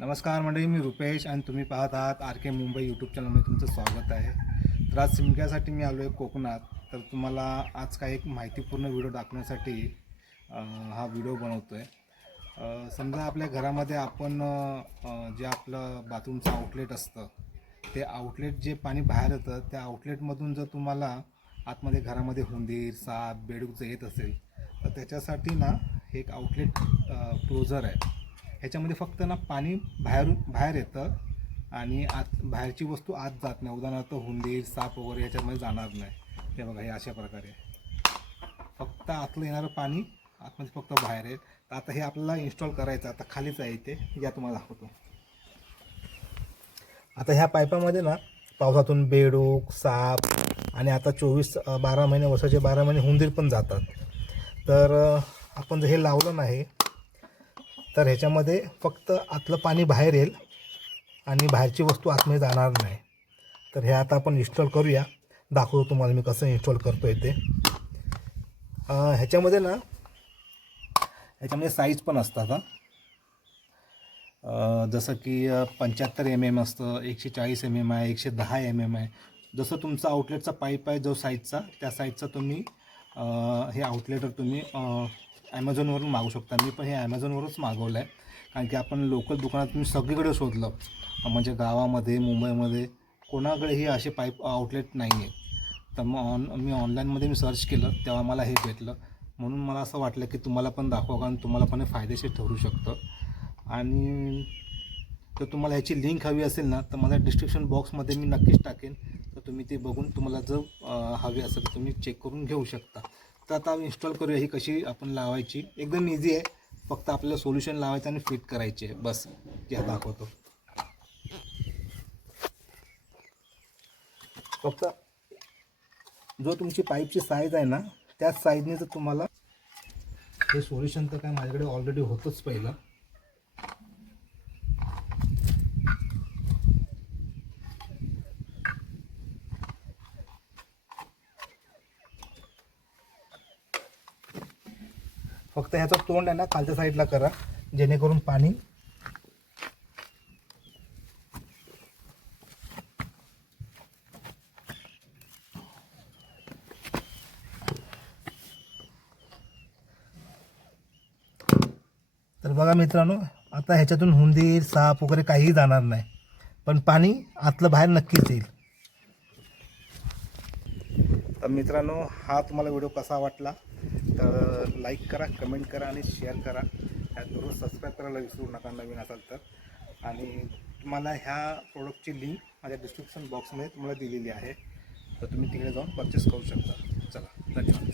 नमस्कार मंडळी, मी रुपेश आणि तुम्ही पाहत आहात आर के मुंबई यूट्यूब चॅनलमध्ये तुमचं स्वागत आहे. तर आज शिमग्यासाठी मी आलो आहे कोकणात. तर तुम्हाला आज काही एक माहितीपूर्ण व्हिडिओ दाखवण्यासाठी हा व्हिडिओ बनवतो आहे. समजा आपल्या घरामध्ये आपण जे आपलं बाथरूमचं आउटलेट असतं, ते आउटलेट जे पाणी बाहेर येतं त्या आउटलेटमधून जर तुम्हाला आतमध्ये घरामध्ये हुंदीर, साप, बेडूक जर येत असेल तर त्याच्यासाठी ना हे एक आउटलेट क्लोजर आहे. ह्याच्यामध्ये फक्त ना पाणी बाहेर येतं आणि बाहेरची वस्तू आत जात नाही. उदाहरणार्थ हुंदीर, साप वगैरे ह्याच्यामध्ये जाणार नाही. हे बघा, हे अशा प्रकारे फक्त आतलं येणारं पाणी आतमध्ये फक्त बाहेर आहे. तर आता हे आपल्याला इन्स्टॉल करायचं. आता खालीच आहे इथे, या तुम्हाला दाखवतो. आता ह्या पाईपामध्ये ना पावसातून बेडूक, साप आणि आता 12 महिने, वर्षाचे 12 महिने हुंदीर पण जातात. तर आपण जर हे लावलं नाही तर ह्याच्यामध्ये फक्त आतलं पाणी बाहेर येईल आणि बाहेरची वस्तू आतमध्ये जाणार नाही. तर हे आता आपण इन्स्टॉल करूया. दाखवतो तुम्हाला मी कसं इन्स्टॉल करतो आहे ते. ह्याच्यामध्ये साईज पण असतात. जसं की 75 mm असतं, 140 mm आहे, 110 mm आहे. जसं तुमचा आउटलेटचा पाईप आहे जो साईजचा, त्या साईजचा तुम्ही हे आउटलेटर तुम्ही ॲमेझॉनवरून मागू शकता. मी पण हे ॲमेझॉनवरच मागवलं आहे, कारण की आपण लोकल दुकानात मी सगळीकडे शोधलं, म्हणजे गावामध्ये, मुंबईमध्ये कोणाकडेही असे पाईप आउटलेट नाही आहे. तर मग मी ऑनलाईनमध्ये सर्च केलं, तेव्हा मला हे भेटलं. म्हणून मला असं वाटलं की तुम्हाला पण दाखवा, कारण तुम्हाला पण हे फायदेशीर ठरू शकतं. आणि जर तुम्हाला ह्याची लिंक हवी असेल ना तर माझ्या डिस्क्रिप्शन बॉक्समध्ये मी नक्कीच टाकेन. तर तुम्ही ते बघून तुम्हाला जर हवी असेल तर तुम्ही चेक करून घेऊ शकता. तर आता इन्स्टॉल करूया. ही कशी आपण लावायची, एकदम इझी आहे. फक्त आपल्याला सोल्युशन लावायचं आणि फिट करायचे आहे, बस. या दाखवतो. फक्त जो तुमची पाईपची साईज आहे ना त्याच साईजने जर तुम्हाला हे सोल्युशन, तर काय माझ्याकडे ऑलरेडी होतंच पहिलं. फक्त ह्याचं तोंड आहे ना खालच्या साईडला करा, जेणेकरून पाणी तर बघा मित्रांनो, आता ह्याच्यातून हुंदीर, साप वगैरे काहीही जाणार नाही, पण पाणी आतलं बाहेर नक्कीच येईल. तर मित्रांनो, हा तुम्हाला व्हिडिओ कसा वाटला तर लाईक करा, कमेंट करा आणि शेअर करा. त्याचबरोबर सबस्क्राईब करायला विसरू नका नवीन असाल तर. आणि तुम्हाला ह्या प्रोडक्टची लिंक माझ्या डिस्क्रिप्शन बॉक्समध्ये तुम्हाला दिलेली आहे, तर तुम्ही तिकडे जाऊन परचेस करू शकता. चला, धन्यवाद.